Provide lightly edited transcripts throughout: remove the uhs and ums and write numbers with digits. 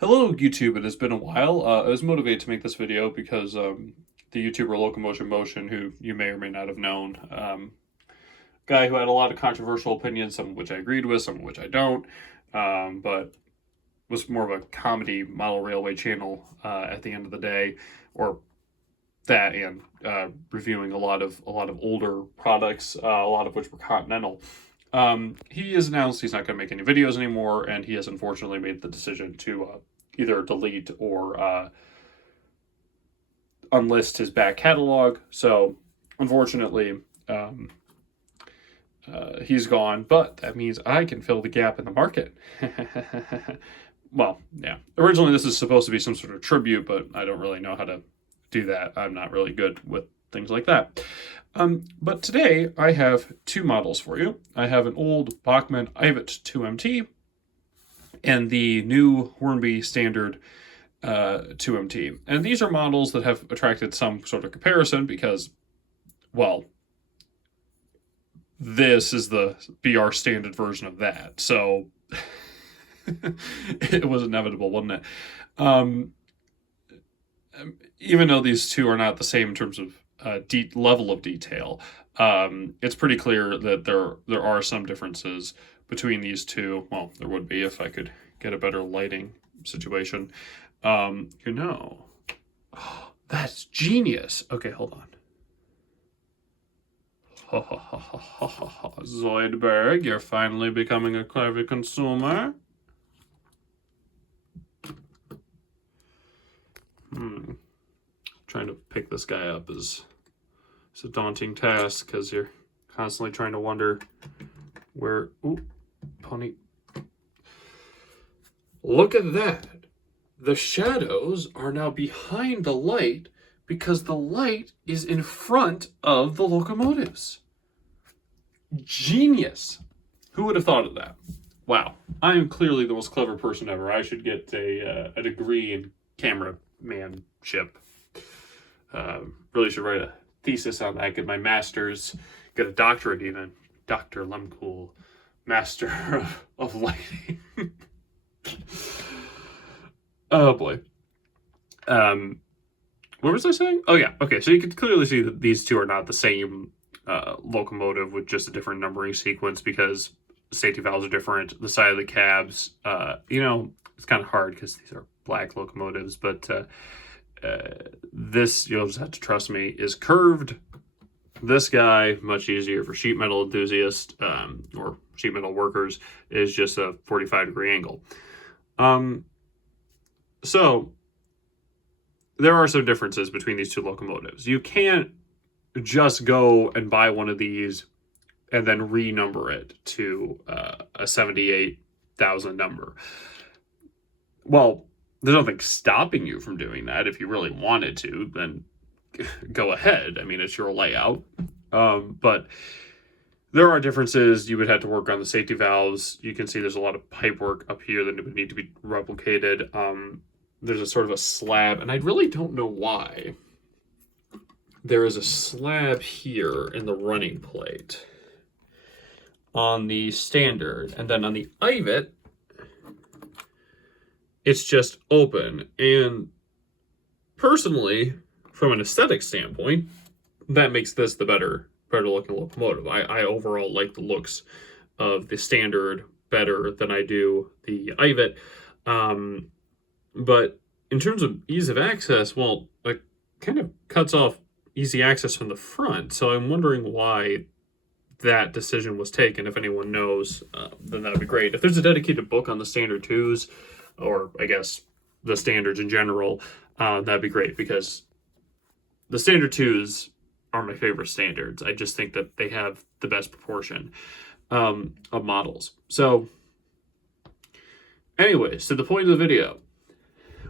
Hello, YouTube. It has been a while. I was motivated to make this video because the YouTuber Locomotion Motion, who you may or may not have known, guy who had a lot of controversial opinions, some of which I agreed with, some of which I don't, but was more of a comedy model railway channel at the end of the day, or that and reviewing a lot of older products, a lot of which were Continental. He has announced he's not going to make any videos anymore, and he has unfortunately made the decision to either delete or unlist his back catalog. So, unfortunately, he's gone, but that means I can fill the gap in the market. Well, yeah. Originally, this is supposed to be some sort of tribute, but I don't really know how to do that. I'm not really good with things like that. But today I have two models for you. I have an old Bachmann Ivet 2MT and the new Hornby Standard 2MT. And these are models that have attracted some sort of comparison because, well, this is the BR standard version of that. So it was inevitable, wasn't it? Even though these two are not the same in terms of level of detail, it's pretty clear that there are some differences between these two. Well, there would be if I could get a better lighting situation. Oh, that's genius. Okay, hold on. Zoidberg, you're finally becoming a clever consumer. Trying to pick this guy up is a daunting task because you're constantly trying to wonder where. Ooh, pony. Look at that. The shadows are now behind the light because the light is in front of the locomotives. Genius. Who would have thought of that? Wow. I am clearly the most clever person ever. I should get a degree in cameramanship. Really should write a thesis on that, get my master's, get a doctorate even. Dr. Lemcool, master of lighting. Oh boy. What was I saying? Oh yeah, okay, so you can clearly see that these two are not the same locomotive with just a different numbering sequence because safety valves are different, the side of the cabs, it's kind of hard because these are black locomotives, but this, you'll just have to trust me, is curved. This guy, much easier for sheet metal enthusiasts or sheet metal workers, is just a 45-degree angle. So there are some differences between these two locomotives. You can't just go and buy one of these and then renumber it to a 78,000 number. Well, there's nothing stopping you from doing that. If you really wanted to, then go ahead. I mean, it's your layout. But there are differences. You would have to work on the safety valves. You can see there's a lot of pipe work up here that would need to be replicated. There's a sort of a slab, and I really don't know why. There is a slab here in the running plate on the standard, and then on the Ivet, it's just open. And personally, from an aesthetic standpoint, that makes this the better looking locomotive. I overall like the looks of the standard better than I do the Ivet. But in terms of ease of access, well, it kind of cuts off easy access from the front. So I'm wondering why that decision was taken. If anyone knows, then that would be great. If there's a dedicated book on the standard twos, or I guess the standards in general, that'd be great because the standard twos are my favorite standards. I just think that they have the best proportion of models. So anyways, to the point of the video,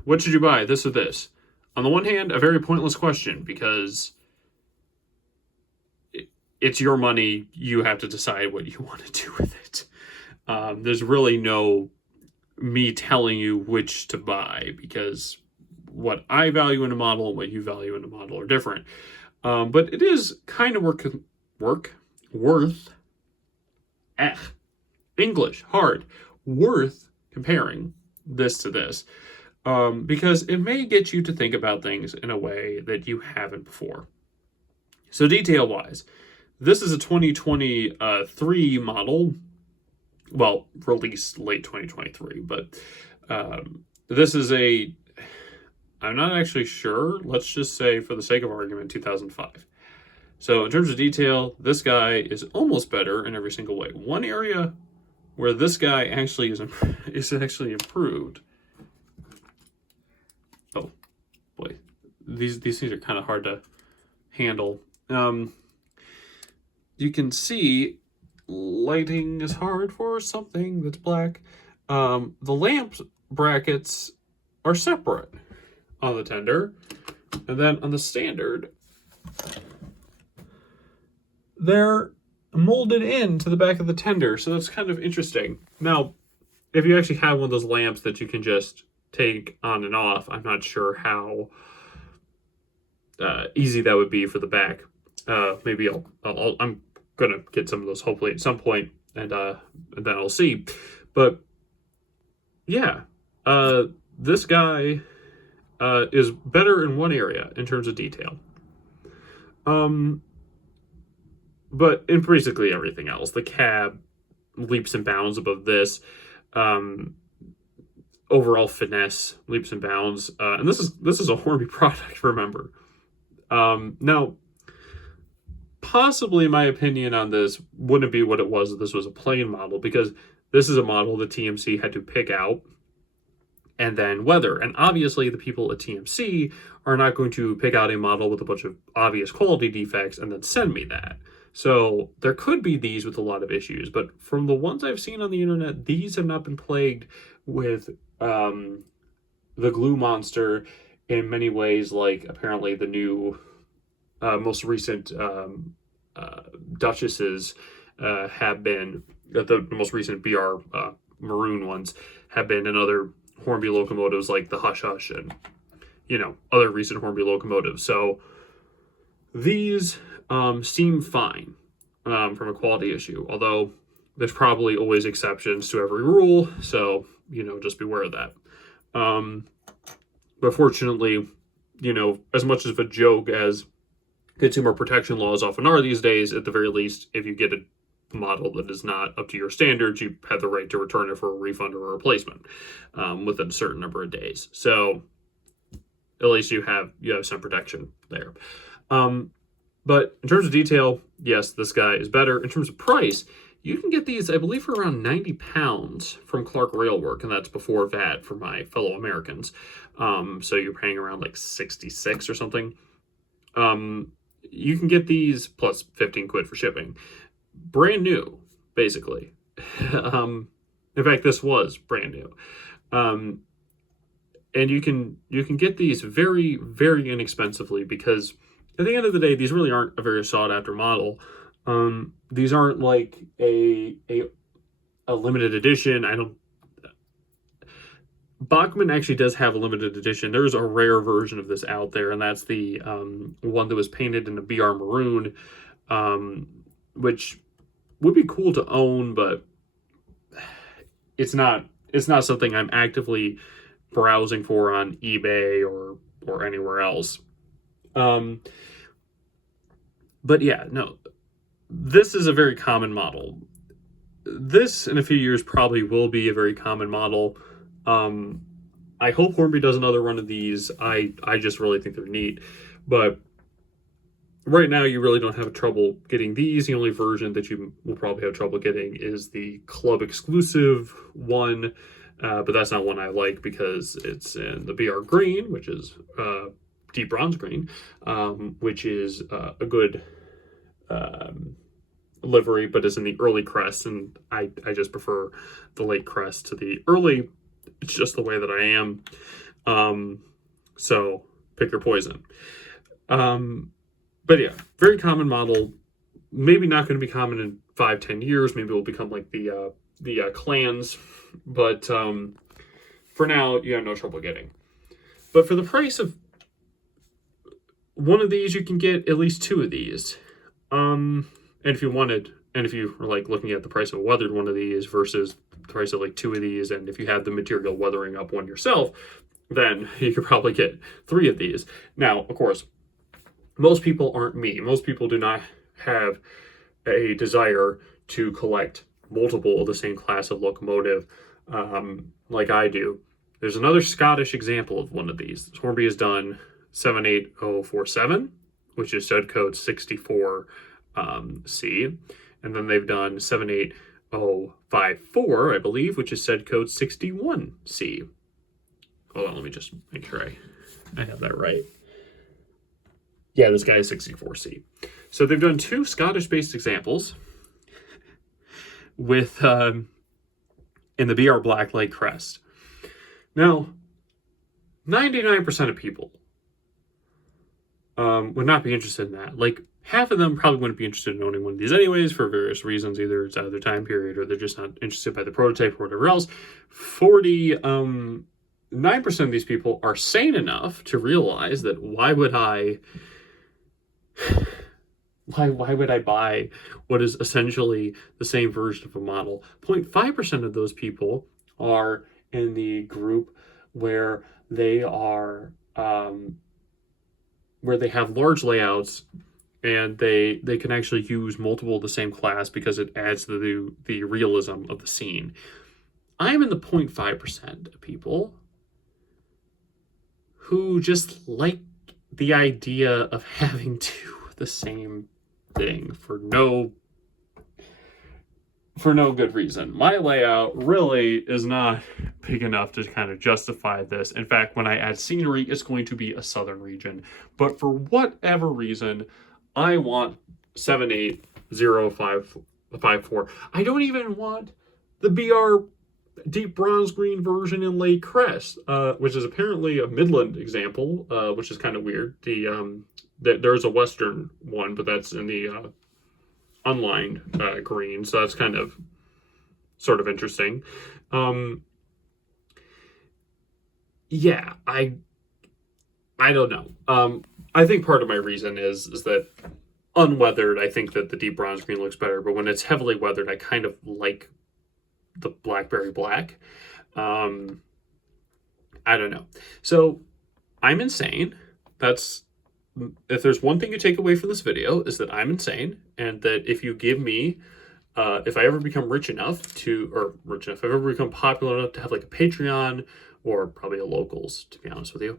what should you buy, this or this? On the one hand, a very pointless question because it's your money. You have to decide what you want to do with it. There's really no me telling you which to buy because what I value in a model and what you value in a model are different. But it is kind of worth English, hard, worth comparing this to this. because it may get you to think about things in a way that you haven't before. So detail-wise, this is a 2023 model. Well, released late 2023, but this is I'm not actually sure. Let's just say, for the sake of argument, 2005. So in terms of detail, this guy is almost better in every single way. One area where this guy actually is actually improved. Oh boy, these things are kind of hard to handle. You can see lighting is hard for something that's black. The lamp brackets are separate on the tender, and then on the standard, they're molded into the back of the tender, so that's kind of interesting. Now, if you actually have one of those lamps that you can just take on and off, I'm not sure how easy that would be for the back. Maybe I'm gonna get some of those hopefully at some point, and then I'll see. But yeah, this guy is better in one area in terms of detail. But in basically everything else, the cab leaps and bounds above this. Overall finesse leaps and bounds, and this is a Hornby product. Remember, now possibly my opinion on this wouldn't be what it was if this was a plain model, because this is a model that TMC had to pick out and then weather. And obviously the people at TMC are not going to pick out a model with a bunch of obvious quality defects and then send me that. So there could be these with a lot of issues, but from the ones I've seen on the internet, these have not been plagued with the glue monster in many ways, like apparently the new most recent Duchesses have been, the most recent BR maroon ones have been in other Hornby locomotives like the Hush Hush and, other recent Hornby locomotives. So these seem fine from a quality issue, although there's probably always exceptions to every rule. So, just beware of that. But fortunately, as much of a joke as consumer protection laws often are these days, at the very least, if you get a model that is not up to your standards, you have the right to return it for a refund or a replacement within a certain number of days. So at least you have some protection there. But in terms of detail, yes, this guy is better. In terms of price, you can get these, I believe, for around £90 from Clark Railwork, and that's before VAT for my fellow Americans. So you're paying around like 66 or something. You can get these plus 15 quid for shipping. Brand new, basically. In fact, this was brand new. And you can get these very, very inexpensively, because at the end of the day, these really aren't a very sought after model. These aren't like a limited edition. Bachmann actually does have a limited edition. There's a rare version of this out there, and that's the one that was painted in a BR maroon, which would be cool to own, but it's not something I'm actively browsing for on eBay or anywhere else. But yeah, no, this is a very common model. This in a few years probably will be a very common model. I hope Hornby does another one of these. I just really think they're neat. But right now, you really don't have trouble getting these. The only version that you will probably have trouble getting is the club exclusive one. But that's not one I like because it's in the BR green, which is deep bronze green, which is a good livery, but is in the early crest. And I just prefer the late crest to the early. It's just the way that I am. So pick your poison. But yeah, very common model. Maybe not going to be common in 5-10 years. Maybe it will become like the clans. But for now, you have no trouble getting. But for the price of one of these, you can get at least two of these. And if you wanted, and if you were like looking at the price of a weathered one of these versus the price of like two of these, and if you have the material weathering up one yourself, then you could probably get 3 of these. Now, of course, most people aren't me. Most people do not have a desire to collect multiple of the same class of locomotive like I do. There's another Scottish example of one of these. Hornby has done 78047, which is stud code 64 C. And then they've done 78054, I believe, which is stud code 61C. Hold on, let me just make sure I have that right. Yeah, this guy is 64C. So they've done 2 Scottish-based examples with in the BR Black Lake crest. Now, 99% of people would not be interested in that. Like, half of them probably wouldn't be interested in owning one of these anyways for various reasons. Either it's out of their time period or they're just not interested by the prototype or whatever else. 9% of these people are sane enough to realize that why would I buy what is essentially the same version of a model? 0.5% of those people are in the group where they are where they have large layouts and they can actually use multiple of the same class because it adds to the realism of the scene. I'm in the 0.5% of people who just like the idea of having 2 of the same thing for no good reason. My layout really is not big enough to kind of justify this. In fact, when I add scenery, it's going to be a southern region. But for whatever reason, I want 78054. I don't even want the BR deep bronze green version in Lake Crest, which is apparently a Midland example, which is kind of weird. There's a Western one, but that's in the unlined green, so that's kind of sort of interesting. Yeah, I don't know. I think part of my reason is that unweathered, I think that the deep bronze green looks better, but when it's heavily weathered, I kind of like the blackberry black. I don't know. So I'm insane. That's, if there's one thing you take away from this video, is that I'm insane, and that if you give me, if I ever become rich enough, if I ever become popular enough to have like a Patreon, or probably a Locals, to be honest with you,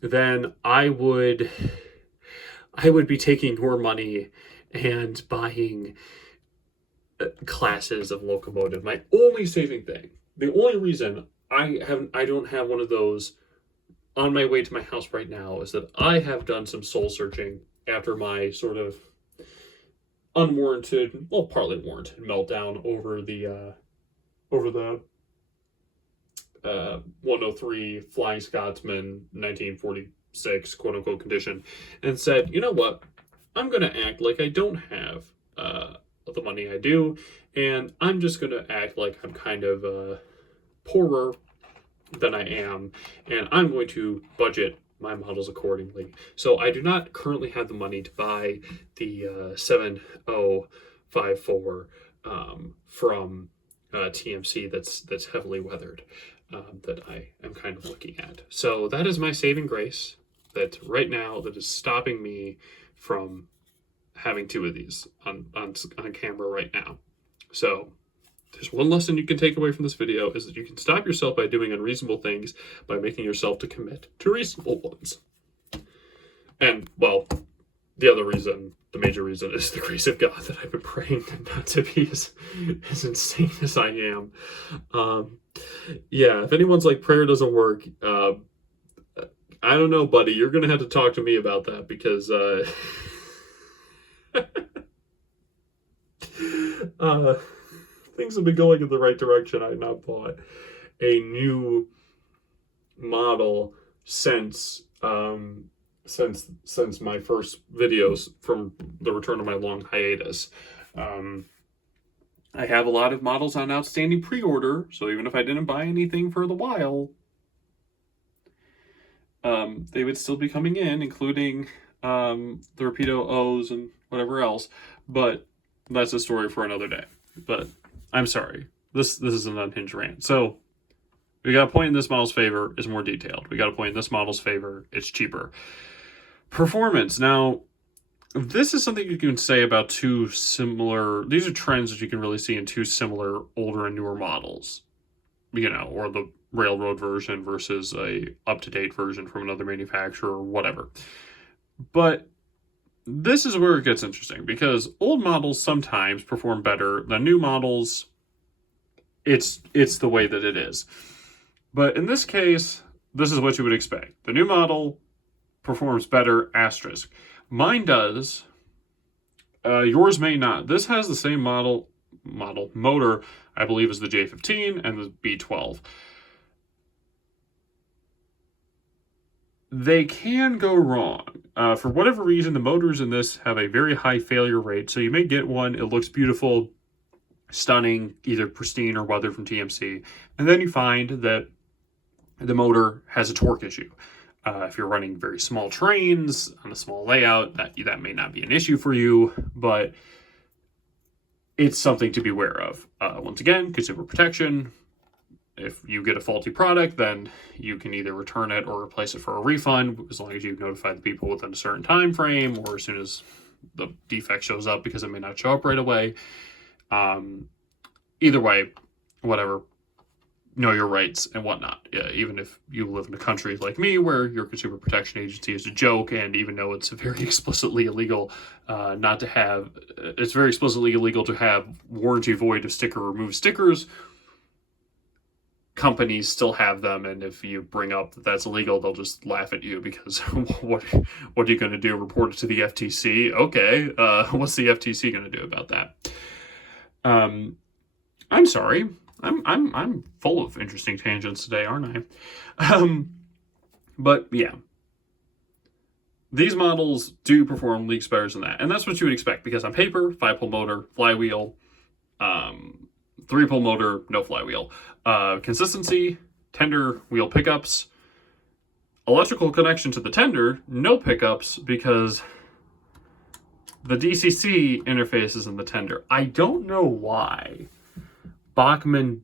then I would be taking your money and buying classes of locomotive. My only saving thing, the only reason I don't have one of those on my way to my house right now, is that I have done some soul searching after my sort of unwarranted, well, partly warranted meltdown over the 103 Flying Scotsman 1946 quote unquote condition, and said, you know what, I'm gonna act like I don't have the money I do, and I'm just gonna act like I'm kind of poorer than I am, and I'm going to budget my models accordingly. So I do not currently have the money to buy the 7054 from TMC that's heavily weathered, that I am kind of looking at. So that is my saving grace that right now that is stopping me from having 2 of these on camera right now. So there's one lesson you can take away from this video, is that you can stop yourself by doing unreasonable things by making yourself to commit to reasonable ones. And, well, the major reason is the grace of God that I've been praying not to be as insane as I am. Yeah, if anyone's like, prayer doesn't work, I don't know, buddy. You're going to have to talk to me about that, because things have been going in the right direction. I have not bought a new model since my first videos from the return of my long hiatus. I have a lot of models on outstanding pre-order, so even if I didn't buy anything for the while, they would still be coming in, including the Rapido O's and whatever else, but that's a story for another day. But I'm sorry, this is an unhinged rant. So We got a point in this model's favor, it's more detailed. We got a point in this model's favor, it's cheaper. Performance. Now, this is something you can say about two similar, these are trends that you can really see in two similar older and newer models, or the railroad version versus a up-to-date version from another manufacturer or whatever. But this is where it gets interesting, because old models sometimes perform better than new models. It's the way that it is. But in this case, this is what you would expect. The new model performs better, asterisk. Mine does. Yours may not. This has the same motor, I believe, as the J15 and the B12. They can go wrong. For whatever reason, the motors in this have a very high failure rate. So you may get one, it looks beautiful, stunning, either pristine or weathered from TMC. And then you find that the motor has a torque issue. If you're running very small trains on a small layout, that may not be an issue for you, but it's something to be aware of. Once again, consumer protection. If you get a faulty product, then you can either return it or replace it for a refund, as long as you've notified the people within a certain time frame, or as soon as the defect shows up, because it may not show up right away. Either way, whatever. Know your rights and whatnot. Even if you live in a country like me where your consumer protection agency is a joke, and even though it's very explicitly illegal it's very explicitly illegal to have warranty void of sticker remove stickers, companies still have them, and if you bring up that that's illegal, they'll just laugh at you, because what are you going to do? Report it to the FTC? Okay, what's the FTC going to do about that? I'm sorry. I'm full of interesting tangents today, aren't I? But yeah, these models do perform leagues better than that, and that's what you would expect, because on paper, 5-pole motor, flywheel, 3-pole motor, no flywheel, consistency, tender wheel pickups, electrical connection to the tender, no pickups, because the DCC interface is in the tender. I don't know why Bachmann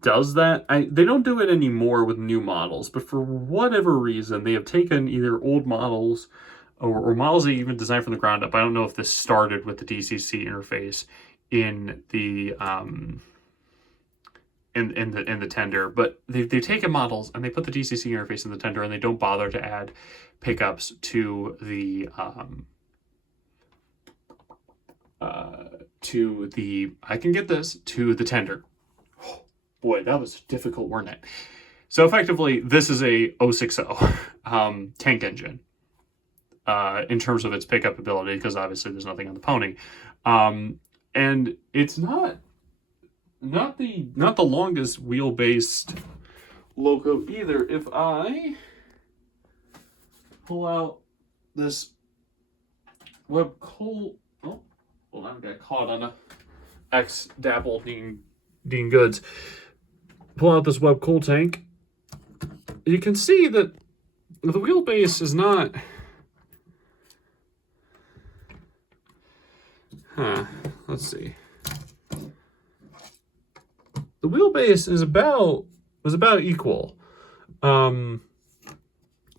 does that. They don't do it anymore with new models, but for whatever reason, they have taken either old models or models they even designed from the ground up. I don't know if this started with the DCC interface in the in the tender, but they've taken models and they put the DCC interface in the tender, and they don't bother to add pickups to the to the tender. Oh, boy, that was difficult, wasn't it? So effectively, this is a 060 tank engine in terms of its pickup ability, because obviously there's nothing on the pony, and it's not the longest wheel-based loco either. If I pull out this web coal. Hold on, I got caught on a X-Dabble Dean Goods. Pull out this web coal tank. You can see that the wheelbase is not... Let's see. The wheelbase is about equal to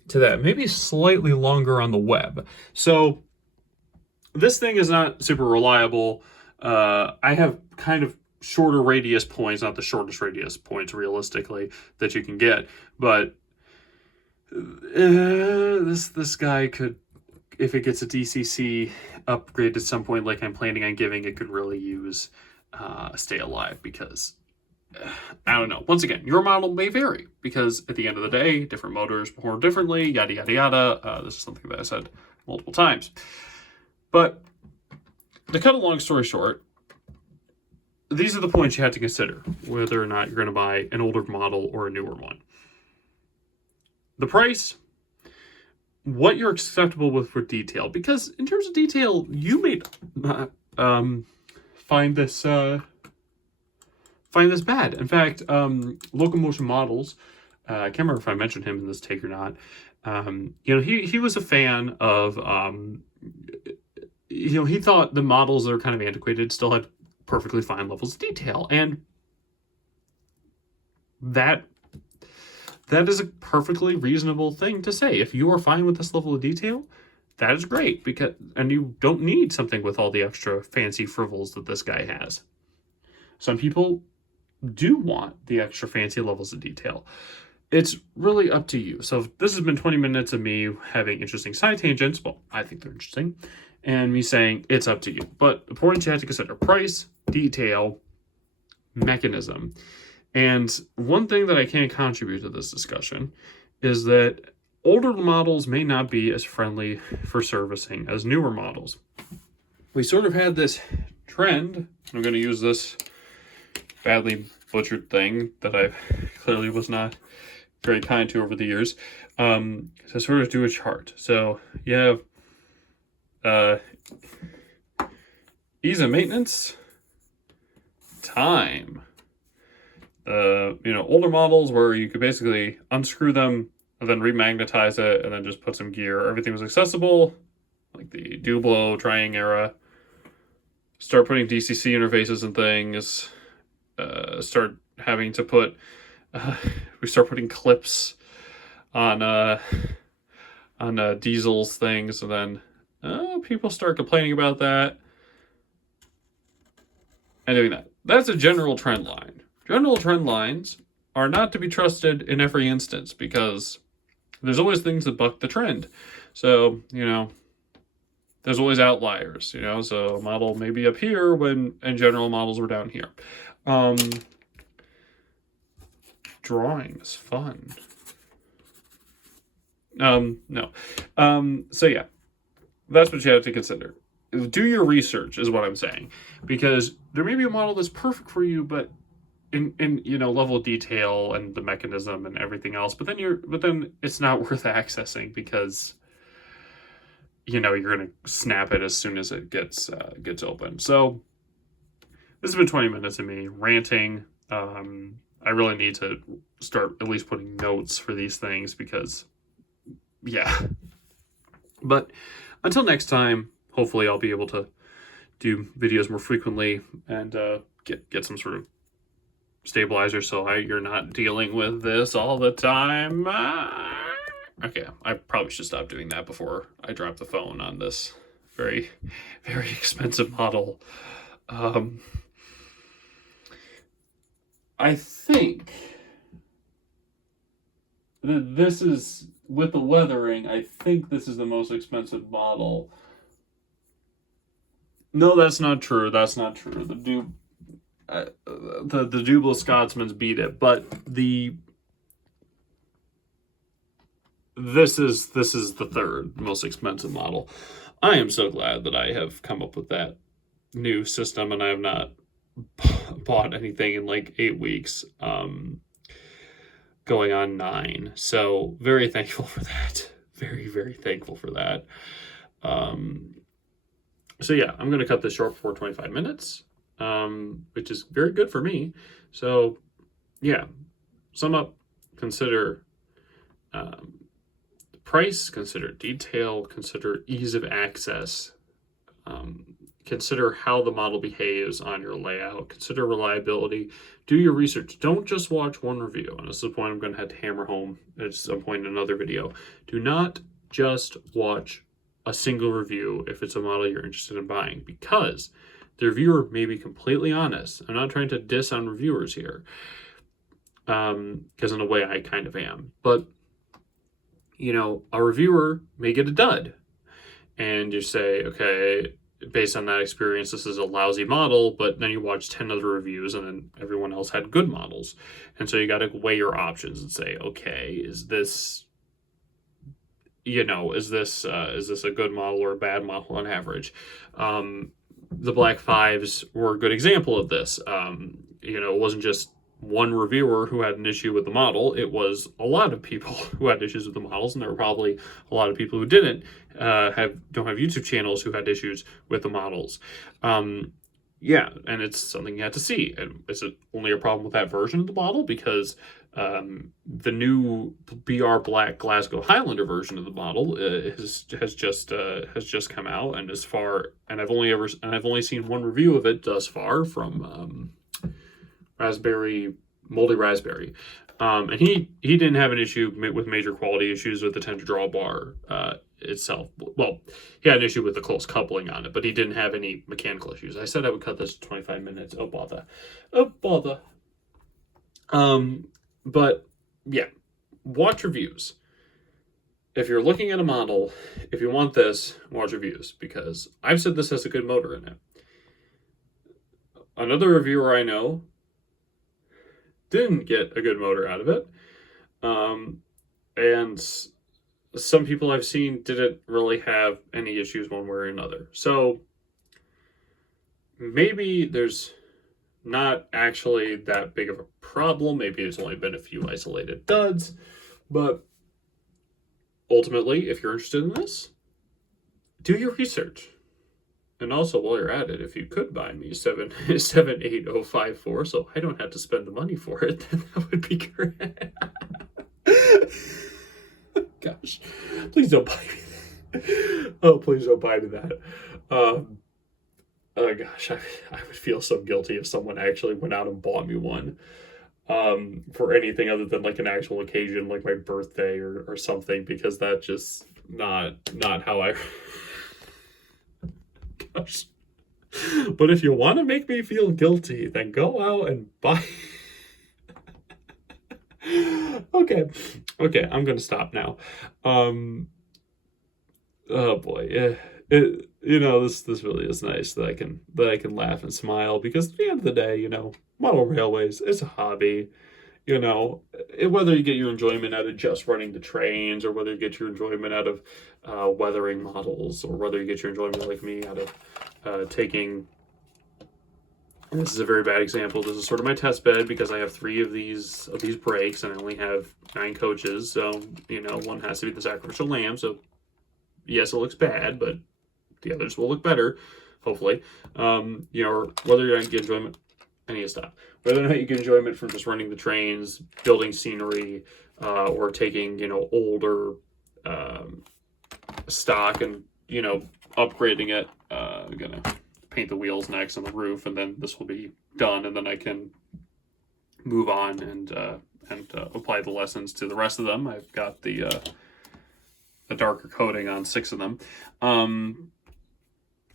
that. Maybe slightly longer on the web. So this thing is not super reliable. I have kind of shorter radius points, not the shortest radius points realistically that you can get, but this guy could, if it gets a DCC upgrade at some point like I'm planning on giving, it could really use stay alive, because I don't know. Once again, your model may vary, because at the end of the day, different motors perform differently, yada yada yada. This is something that I said multiple times. But to cut a long story short, these are the points you have to consider, whether or not you're going to buy an older model or a newer one. The price, what you're acceptable with for detail, because in terms of detail, you may find this bad. In fact, Locomotion Models, I can't remember if I mentioned him in this take or not. He was a fan of he thought the models that are kind of antiquated still had perfectly fine levels of detail. And that is a perfectly reasonable thing to say. If you are fine with this level of detail, that is great, and you don't need something with all the extra fancy frivels that this guy has. Some people do want the extra fancy levels of detail. It's really up to you. So this has been 20 minutes of me having interesting side tangents. Well, I think they're interesting. And me saying it's up to you. But the points you have to consider: price, detail, mechanism. And one thing that I can contribute to this discussion is that older models may not be as friendly for servicing as newer models. We sort of had this trend. I'm going to use this badly butchered thing that I clearly was not very kind to over the years, to sort of do a chart. So you have ease of maintenance, time. Older models where you could basically unscrew them and then remagnetize it and then just put some gear. Everything was accessible, like the Dublo Triang era. Start putting DCC interfaces and things. Start having to put we start putting clips on diesels things, and then people start complaining about that and doing that. That's a general trend line. General trend lines are not to be trusted in every instance, because there's always things that buck the trend. So, there's always outliers, so a model may be up here when in general models were down here. Drawing is fun. No. So yeah, that's what you have to consider. Do your research is what I'm saying, because there may be a model that's perfect for you, but in level of detail and the mechanism and everything else, but then it's not worth accessing, because you're going to snap it as soon as it gets open. So this has been 20 minutes of me ranting. I really need to start at least putting notes for these things, because, yeah. But until next time, hopefully I'll be able to do videos more frequently and get some sort of stabilizer so you're not dealing with this all the time. Okay, I probably should stop doing that before I drop the phone on this very, very expensive model. I think that this is, with the weathering, I think this is the most expensive model. No, that's not true. That's not true. The Dublo Scotsman's beat it, but this is the third most expensive model. I am so glad that I have come up with that new system, and I have not bought anything in like 8 weeks, going on 9. So very thankful for that. Very, very thankful for that. So yeah, I'm going to cut this short for 25 minutes, which is very good for me. So yeah, sum up, consider price, consider detail, consider ease of access, consider how the model behaves on your layout, consider reliability, do your research. Don't just watch one review. And this is the point I'm going to have to hammer home at some point in another video. Do not just watch a single review if it's a model you're interested in buying, because the reviewer may be completely honest. I'm not trying to diss on reviewers here, because in a way I kind of am. But, a reviewer may get a dud, and you say, okay, based on that experience, this is a lousy model, but then you watch 10 other reviews and then everyone else had good models. And so you got to weigh your options and say, okay, is this a good model or a bad model on average? The Black Fives were a good example of this. It wasn't just one reviewer who had an issue with the model. It was a lot of people who had issues with the models, and there were probably a lot of people who don't have YouTube channels who had issues with the models. Yeah, and it's something you have to see. And is it only a problem with that version of the model? Because the new BR Black Glasgow Highlander version of the model has just come out, and I've only seen one review of it thus far from Raspberry moldy raspberry. And he didn't have an issue with major quality issues with the tender draw bar itself. Well, he had an issue with the close coupling on it, but he didn't have any mechanical issues. I said I would cut this to 25 minutes. Oh, bother. Oh, bother. But yeah, watch reviews. If you're looking at a model, if you want this, watch reviews, because I've said this has a good motor in it. Another reviewer I know didn't get a good motor out of it. And some people I've seen didn't really have any issues one way or another. So maybe there's not actually that big of a problem. Maybe there's only been a few isolated duds. But ultimately, if you're interested in this, do your research. And also, while you're at it, if you could buy me 78054, so I don't have to spend the money for it, then that would be great. Gosh, please don't buy me that. Oh, please don't buy me that. Oh gosh, I would feel so guilty if someone actually went out and bought me one. For anything other than like an actual occasion, like my birthday or something, because that's just not how I. Gosh. But if you want to make me feel guilty, then go out and buy. Okay, I'm gonna stop now. Oh boy, this really is nice that I can laugh and smile, because at the end of the day, model railways, it's a hobby. Whether you get your enjoyment out of just running the trains, or whether you get your enjoyment out of weathering models, or whether you get your enjoyment, like me, out of taking, and this is a very bad example, this is sort of my test bed, because I have 3 of these breaks, and I only have 9 coaches, so, one has to be the sacrificial lamb, so yes, it looks bad, but the others will look better, hopefully. Or whether you're going to get enjoyment, I need to stop. Whether or not you get enjoyment from just running the trains, building scenery, or taking, older stock and, upgrading it. I'm going to paint the wheels next and the roof, and then this will be done, and then I can move on and apply the lessons to the rest of them. I've got the darker coating on 6 of them.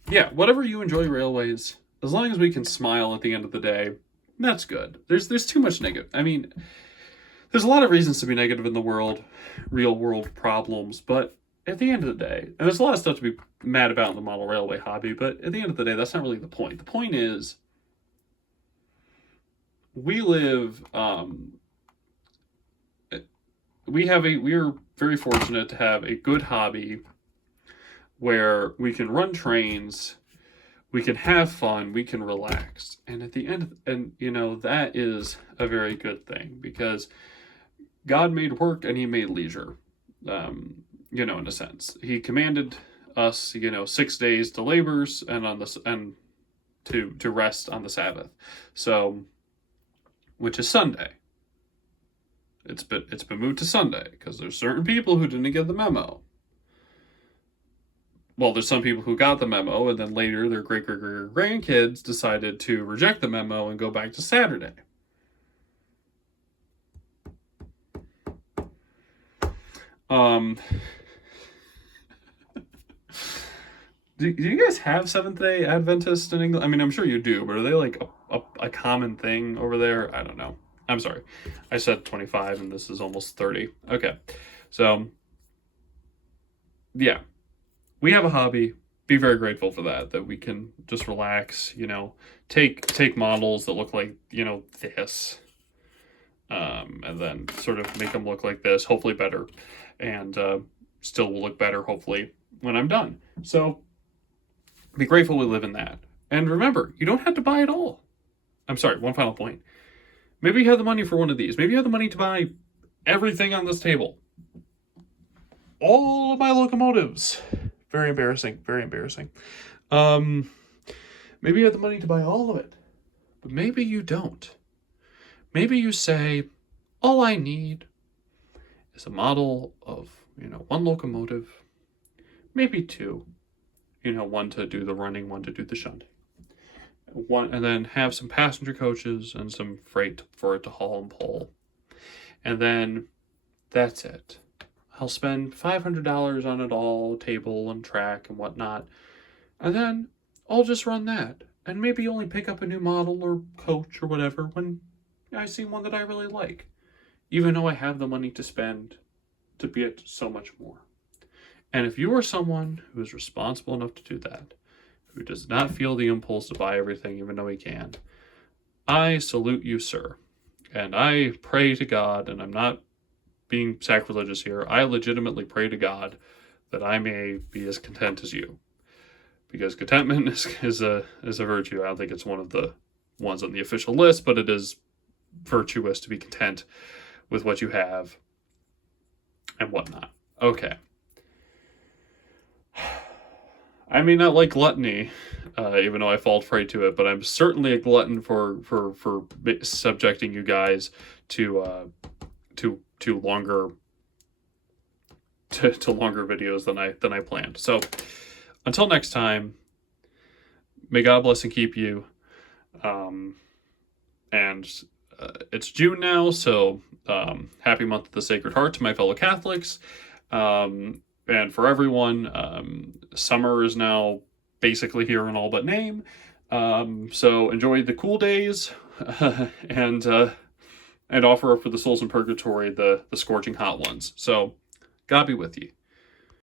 Yeah, whatever you enjoy railways, as long as we can smile at the end of the day, that's good. There's too much negative. I mean, there's a lot of reasons to be negative in the world, real world problems, but at the end of the day, and there's a lot of stuff to be mad about in the model railway hobby, but at the end of the day, that's not really the point. The point is, we live, we're very fortunate to have a good hobby where we can run trains, we can have fun, we can relax. And at the end, that is a very good thing, because God made work and he made leisure, in a sense. He commanded us, 6 days to labor and to rest on the Sabbath. So, which is Sunday. It's been moved to Sunday because there's certain people who didn't get the memo. Well, there's some people who got the memo, and then later their great-great-grandkids decided to reject the memo and go back to Saturday. Do you guys have Seventh-day Adventists in England? I mean, I'm sure you do, but are they like a common thing over there? I don't know. I'm sorry. I said 25, and this is almost 30. Okay. So, yeah. We have a hobby. Be very grateful for that we can just relax, take models that look like, this, and then sort of make them look like this, hopefully better, and still will look better, hopefully, when I'm done. So, be grateful we live in that. And remember, you don't have to buy it all. I'm sorry, one final point. Maybe you have the money for one of these. Maybe you have the money to buy everything on this table. All of my locomotives. Very embarrassing. Very embarrassing. Maybe you have the money to buy all of it. But maybe you don't. Maybe you say, all I need is a model of, 1 locomotive. Maybe 2. One to do the running, one to do the shunting. and then have some passenger coaches and some freight for it to haul and pull. And then that's it. I'll spend $500 on it all, table and track and whatnot. And then I'll just run that. And maybe only pick up a new model or coach or whatever when I see one that I really like. Even though I have the money to spend to get so much more. And if you are someone who is responsible enough to do that, who does not feel the impulse to buy everything even though he can, I salute you, sir. And I pray to God, and I'm not being sacrilegious here, I legitimately pray to God that I may be as content as you. Because contentment is a virtue. I don't think it's one of the ones on the official list, but it is virtuous to be content with what you have and whatnot. Okay. I may not like gluttony, even though I fall prey to it, but I'm certainly a glutton for subjecting you guys to longer videos than I planned. So until next time, may God bless and keep you. And it's June now, so happy month of the Sacred Heart to my fellow Catholics. And for everyone, summer is now basically here in all but name. So enjoy the cool days and offer up for the souls in purgatory the scorching hot ones. So God be with you.